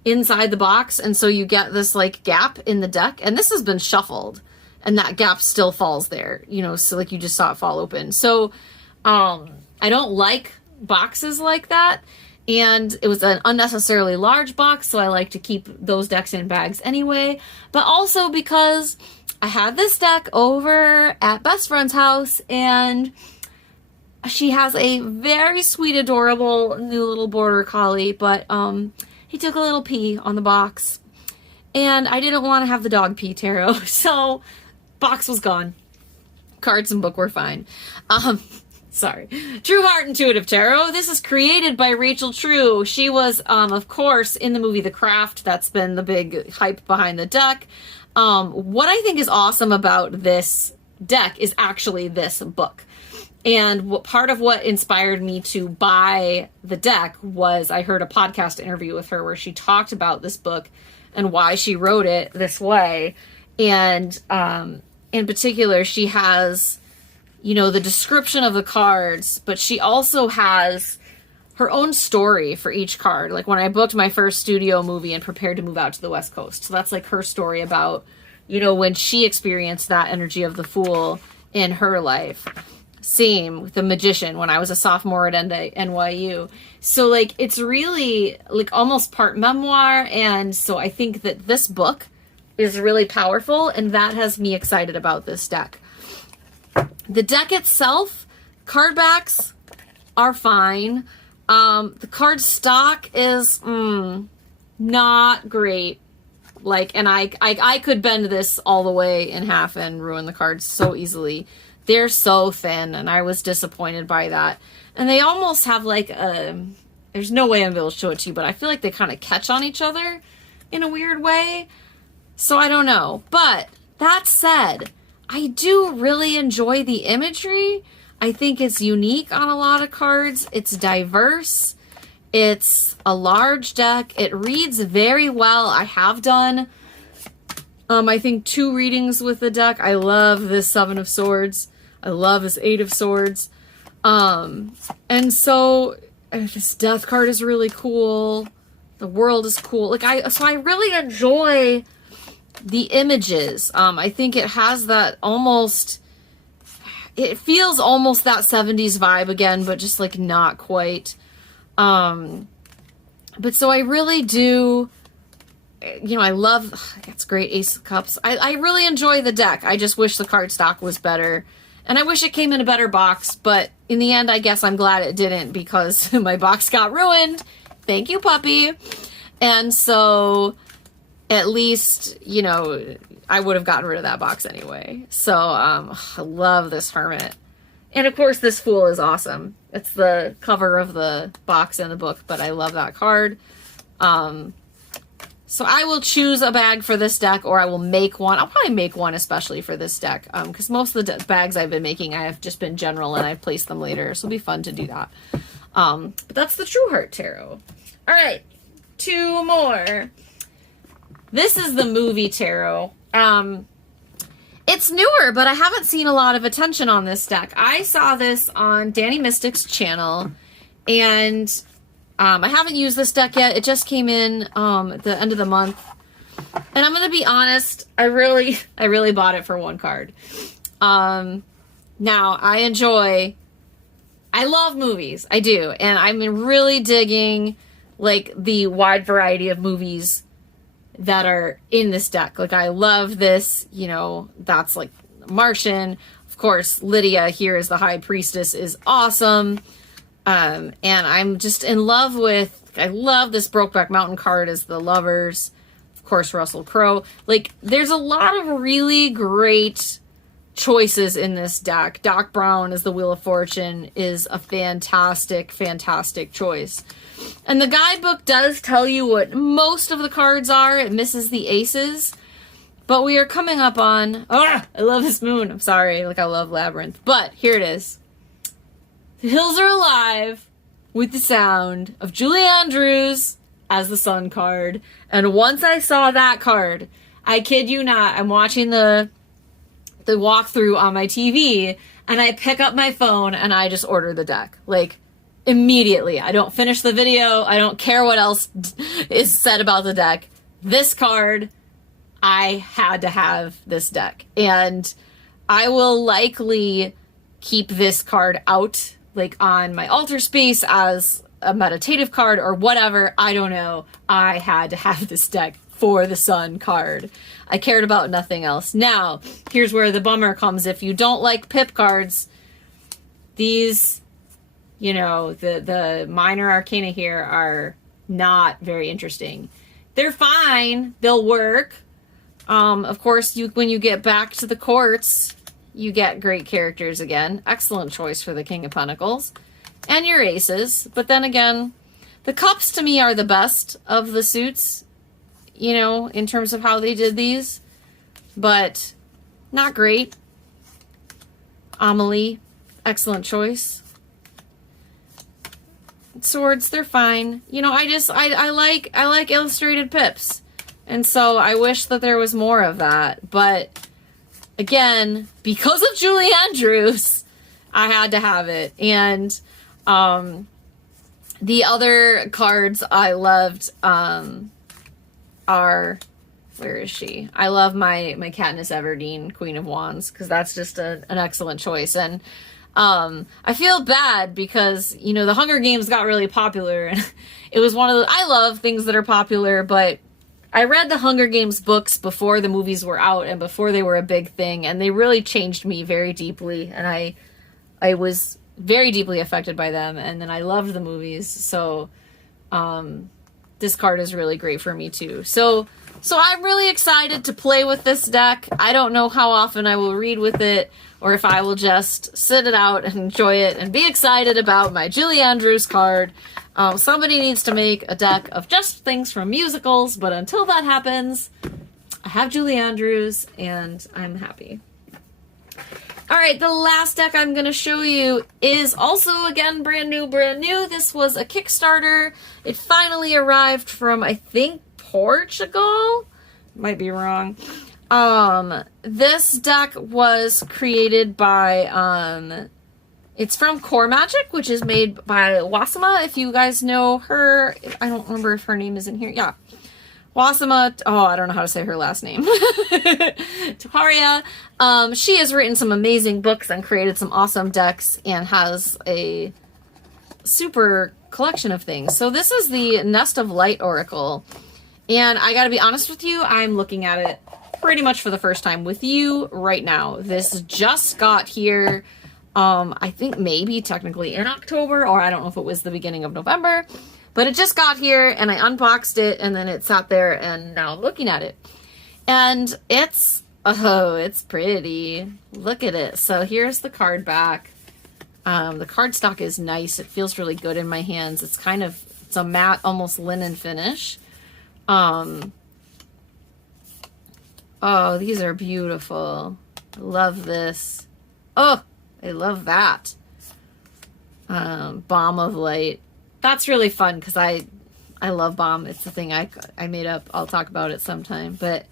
inside the box, and so you get this like gap in the deck, and this has been shuffled. And that gap still falls there, you know, so like you just saw it fall open. So I don't like boxes like that. And it was an unnecessarily large box, so I like to keep those decks in bags anyway. But also because I had this deck over at best friend's house, and she has a very sweet, adorable new little border collie, but he took a little pee on the box. And I didn't want to have the dog pee tarot, so box was gone. Cards and book were fine. Sorry. True Heart Intuitive Tarot. This is created by Rachel True. She was, of course, in the movie The Craft. That's been the big hype behind the deck. What I think is awesome about this deck is actually this book. And part of what inspired me to buy the deck was I heard a podcast interview with her where she talked about this book and why she wrote it this way. And in particular, she has, you know, the description of the cards, but she also has her own story for each card. Like when I booked my first studio movie and prepared to move out to the West Coast. So that's like her story about, you know, when she experienced that energy of the Fool in her life. Same with the Magician when I was a sophomore at NYU. So like it's really like almost part memoir, and so I think that this book is really powerful, and that has me excited about this deck. The deck itself, card backs are fine. The card stock is not great. Like, and I could bend this all the way in half and ruin the cards so easily. They're so thin, and I was disappointed by that. And they almost have like there's no way I'm able to show it to you, but I feel like they kind of catch on each other in a weird way. So I don't know. But that said, I do really enjoy the imagery. I think it's unique on a lot of cards. It's diverse. It's a large deck. It reads very well. I have done, I think 2 readings with the deck. I love this 7 of Swords. I love this 8 of Swords. And so this Death card is really cool. The World is cool. Like so I really enjoy the images. I think it has that almost, it feels almost that 70s vibe again, but just like not quite. But so I really do, you know, I love, it's great, Ace of Cups. I really enjoy the deck. I just wish the card stock was better. And I wish it came in a better box, but in the end, I guess I'm glad it didn't because my box got ruined. Thank you, puppy. And so at least, you know, I would have gotten rid of that box anyway. So I love this Hermit. And of course, this Fool is awesome. It's the cover of the box in the book, but I love that card. So I will choose a bag for this deck, or I will make one. I'll probably make one especially for this deck, because most of the bags I've been making, I have just been general, and I've placed them later, so it'll be fun to do that. But that's the True Heart Tarot. All right, 2 more. This is the movie tarot. It's newer, but I haven't seen a lot of attention on this deck. I saw this on Danny Mystic's channel, and I haven't used this deck yet. It just came in at the end of the month. And I'm going to be honest, I really bought it for 1 card. Now, I love movies. I do. And I'm really digging, like, the wide variety of movies that are in this deck. Like, I love this, you know, that's like Martian. Of course, Lydia here as the High Priestess is awesome. And I'm just in love with, I love this Brokeback Mountain card as the Lovers. Of course, Russell Crowe. Like, there's a lot of really great choices in this deck. Doc Brown as the Wheel of Fortune is a fantastic, fantastic choice. And the guidebook does tell you what most of the cards are. It misses the aces. But we are coming up on, I love this moon. I'm sorry, like I love Labyrinth. But here it is. The hills are alive with the sound of Julie Andrews as the Sun card. And once I saw that card, I kid you not, I'm watching the walkthrough on my TV, and I pick up my phone and I just order the deck. Like, immediately. I don't finish the video. I don't care what else is said about the deck. This card, I had to have this deck. And I will likely keep this card out, like on my altar space as a meditative card or whatever. I don't know. I had to have this deck for the Sun card. I cared about nothing else. Now, here's where the bummer comes. If you don't like pip cards, these, you know, the minor arcana here are not very interesting. They're fine. They'll work. Of course, when you get back to the courts, you get great characters again. Excellent choice for the King of Pentacles. And your aces. But then again, the cups to me are the best of the suits, you know, in terms of how they did these. But not great. Amelie, excellent choice. Swords, they're fine. You know, I like illustrated pips. And so I wish that there was more of that. But again, because of Julie Andrews, I had to have it. And The other cards I loved are, where is she? I love my Katniss Everdeen, Queen of Wands, because that's just an excellent choice. And I feel bad because, you know, the Hunger Games got really popular, and it was one of the, I love things that are popular, but I read the Hunger Games books before the movies were out and before they were a big thing, and they really changed me very deeply, and I was very deeply affected by them, and then I loved the movies, so this card is really great for me too. So I'm really excited to play with this deck. I don't know how often I will read with it, or if I will just sit it out and enjoy it and be excited about my Julie Andrews card. Somebody needs to make a deck of just things from musicals, but until that happens, I have Julie Andrews, and I'm happy. All right, the last deck I'm going to show you is also, again, brand new. This was a Kickstarter. It finally arrived from, I think, Portugal? Might be wrong. This deck was created by, it's from Core Magic, which is made by Wasima, if you guys know her. I don't remember if her name is in here. Yeah. Wasima, oh, I don't know how to say her last name. Taharia. She has written some amazing books and created some awesome decks and has a super collection of things. So this is the Nest of Light Oracle. And I gotta be honest with you, I'm looking at it pretty much for the first time with you right now. This just got here, I think maybe technically in October, or I don't know if it was the beginning of November. But it just got here, and I unboxed it, and then it sat there, and now I'm looking at it. And it's, oh, it's pretty. Look at it. So here's the card back. The cardstock is nice. It feels really good in my hands. It's kind of, it's a matte, almost linen finish. Oh, these are beautiful. I love this. Oh, I love that. Bomb of Light. That's really fun because I love Bomb. It's the thing I made up. I'll talk about it sometime. But,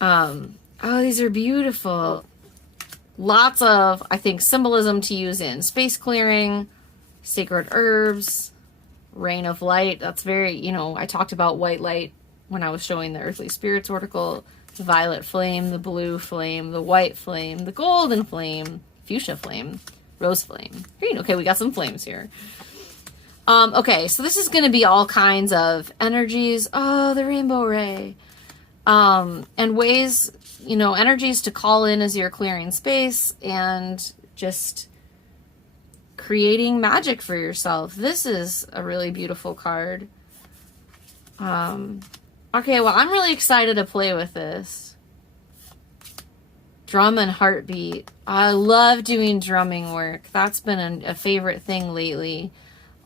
oh, these are beautiful. Lots of, I think, symbolism to use in space clearing, sacred herbs, rain of light. That's very, you know, I talked about white light when I was showing the Earthly Spirits oracle. The violet flame, the blue flame, the white flame, the golden flame, fuchsia flame, rose flame, green. Okay, we got some flames here. Okay, so this is going to be all kinds of energies. Oh, the rainbow ray. And ways, you know, energies to call in as you're clearing space and just creating magic for yourself. This is a really beautiful card. Okay, well, I'm really excited to play with this. Drum and Heartbeat. I love doing drumming work. That's been a favorite thing lately.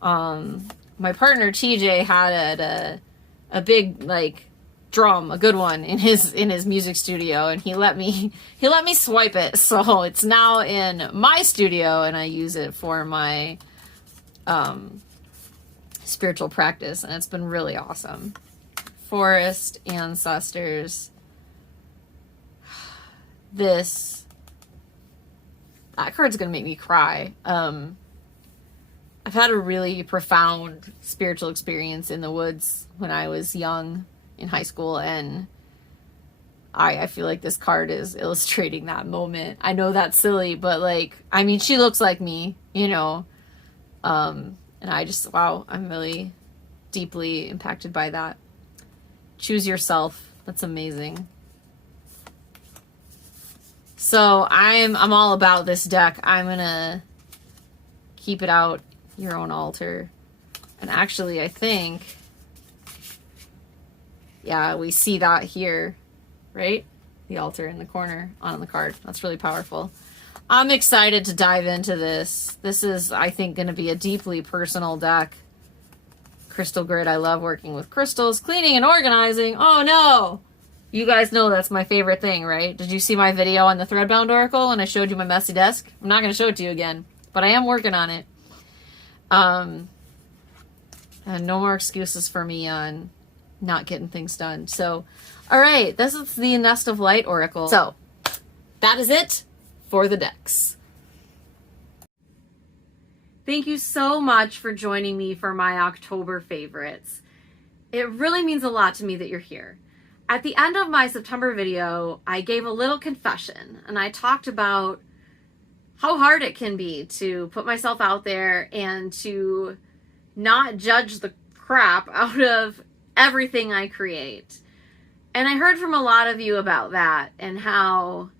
My partner TJ had a big, like, drum, a good one in his music studio, and he let me swipe it, so it's now in my studio, and I use it for my spiritual practice, and it's been really awesome. Forest Ancestors. That card's gonna make me cry. I've had a really profound spiritual experience in the woods when I was young in high school, and I feel like this card is illustrating that moment. I know that's silly, but, like, I mean, she looks like me, you know, and I just, wow, I'm really deeply impacted by that. Choose yourself. That's amazing. So I'm all about this deck. I'm gonna keep it out your own altar. And actually, I think, yeah, we see that here, right? The altar in the corner on the card. That's really powerful. I'm excited to dive into this. This is, I think, going to be a deeply personal deck. Crystal Grid. I love working with crystals. Cleaning and organizing. Oh, no. You guys know that's my favorite thing, right? Did you see my video on the Threadbound Oracle when I showed you my messy desk? I'm not going to show it to you again, but I am working on it. And no more excuses for me on not getting things done. So, all right, this is the Nest of Light Oracle. So, that is it for the decks. Thank you so much for joining me for my October favorites. It really means a lot to me that you're here. At the end of my September video, I gave a little confession, and I talked about how hard it can be to put myself out there and to not judge the crap out of everything I create. And I heard from a lot of you about that and how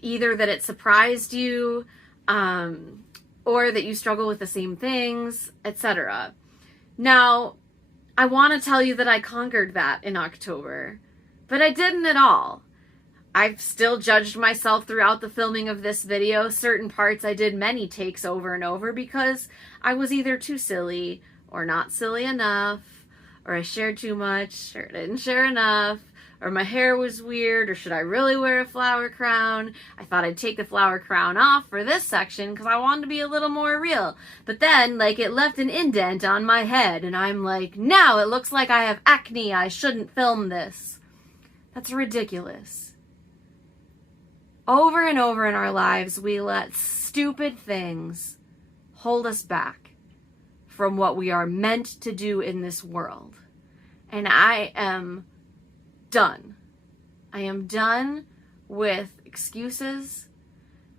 either that it surprised you, or that you struggle with the same things, etc. Now, I want to tell you that I conquered that in October, but I didn't at all. I've still judged myself throughout the filming of this video. Certain parts I did many takes over and over because I was either too silly or not silly enough, or I shared too much, or I didn't share enough, or my hair was weird, or should I really wear a flower crown? I thought I'd take the flower crown off for this section because I wanted to be a little more real. But then, it left an indent on my head, and I'm like, now it looks like I have acne. I shouldn't film this. That's ridiculous. Over and over in our lives, we let stupid things hold us back from what we are meant to do in this world. And I am done. I am done with excuses.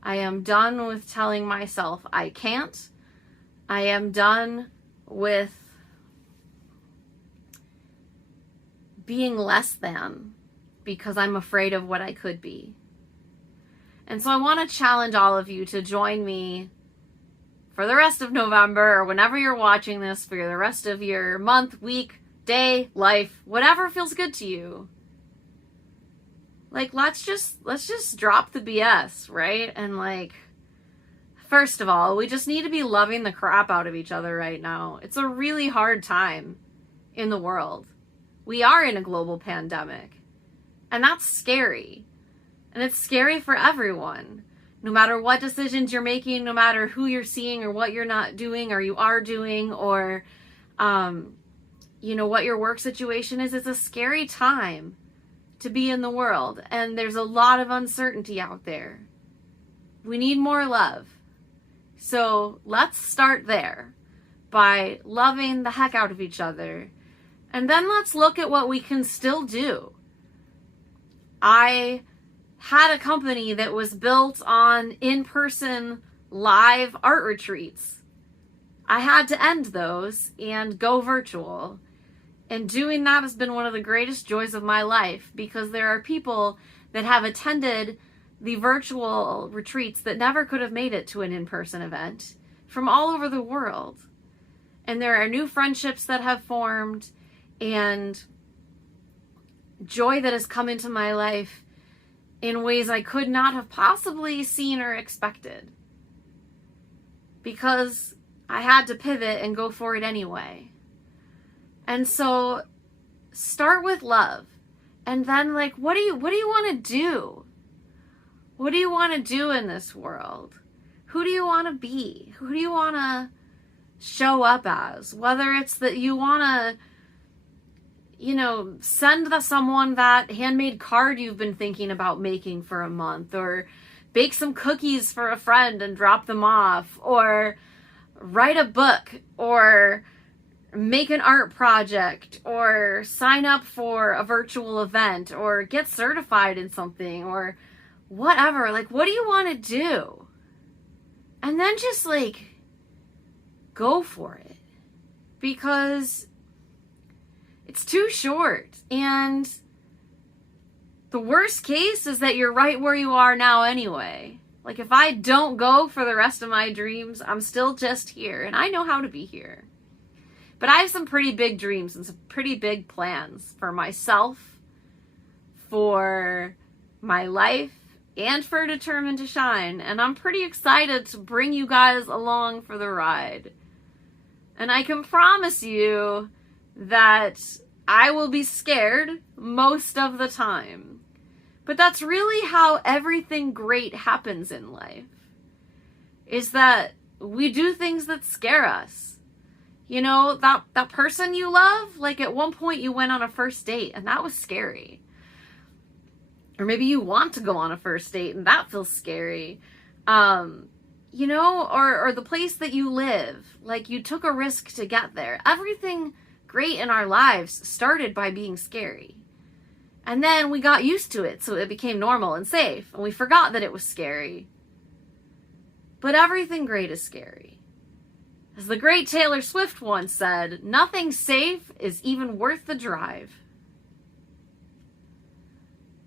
I am done with telling myself I can't. I am done with being less than because I'm afraid of what I could be. And so I want to challenge all of you to join me for the rest of November, or whenever you're watching this, for the rest of your month, week, day, life, whatever feels good to you. Let's just drop the BS, right? And first of all, we just need to be loving the crap out of each other right now. It's a really hard time in the world. We are in a global pandemic, and that's scary. And it's scary for everyone. No matter what decisions you're making, no matter who you're seeing or what you're not doing or you are doing, or what your work situation is, it's a scary time to be in the world, and there's a lot of uncertainty out there. We need more love. So let's start there by loving the heck out of each other, and then let's look at what we can still do. I had a company that was built on in-person live art retreats. I had to end those and go virtual. And doing that has been one of the greatest joys of my life, because there are people that have attended the virtual retreats that never could have made it to an in-person event from all over the world. And there are new friendships that have formed and joy that has come into my life in ways I could not have possibly seen or expected, because I had to pivot and go for it anyway. And so start with love. And then what do you want to do? What do you want to do in this world? Who do you want to be? Who do you want to show up as? Whether it's that you want to, send someone that handmade card you've been thinking about making for a month, or bake some cookies for a friend and drop them off, or write a book, or make an art project, or sign up for a virtual event, or get certified in something, or whatever. What do you want to do? And then just go for it, because it's too short. And the worst case is that you're right where you are now anyway. If I don't go for the rest of my dreams, I'm still just here, and I know how to be here. But I have some pretty big dreams and some pretty big plans for myself, for my life, and for Determined to Shine. And I'm pretty excited to bring you guys along for the ride. And I can promise you that I will be scared most of the time. But that's really how everything great happens in life, is that we do things that scare us. That person you love, at one point you went on a first date and that was scary. Or maybe you want to go on a first date and that feels scary. you know, or the place that you live. Like, you took a risk to get there. Everything great in our lives started by being scary. And then we got used to it, so it became normal and safe, and we forgot that it was scary. But everything great is scary. As the great Taylor Swift once said, nothing safe is even worth the drive.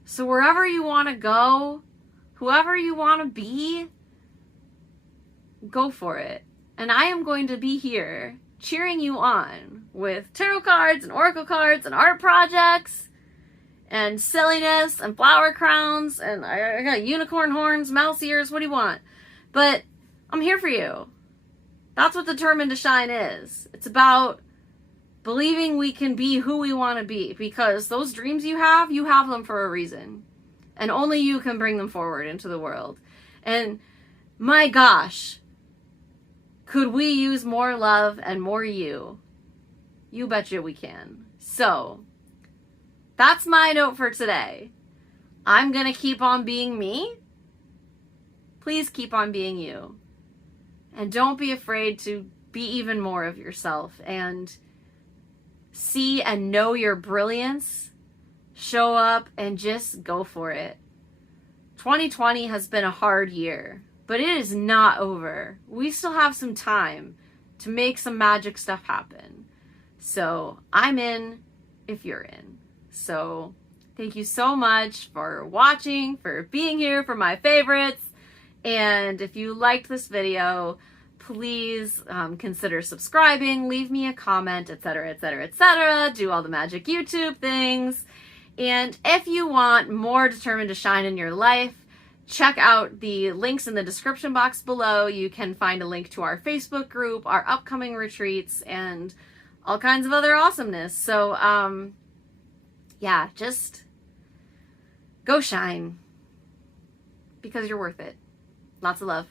So wherever you want to go, whoever you want to be, go for it. And I am going to be here cheering you on with tarot cards and oracle cards and art projects and silliness and flower crowns, and I got unicorn horns, mouse ears, what do you want? But I'm here for you. That's what Determined to Shine is. It's about believing we can be who we want to be, because those dreams you have them for a reason. And only you can bring them forward into the world. And my gosh, could we use more love and more you? You betcha we can. So, that's my note for today. I'm going to keep on being me. Please keep on being you. And don't be afraid to be even more of yourself and see and know your brilliance. Show up and just go for it. 2020 has been a hard year, but it is not over. We still have some time to make some magic stuff happen. So I'm in if you're in. So thank you so much for watching, for being here, for my favorites. And if you liked this video, please consider subscribing, leave me a comment, etc., etc., etc. Do all the magic YouTube things. And if you want more Determined to Shine in your life, check out the links in the description box below. You can find a link to our Facebook group, our upcoming retreats, and all kinds of other awesomeness. So, yeah, just go shine, because you're worth it. Lots of love.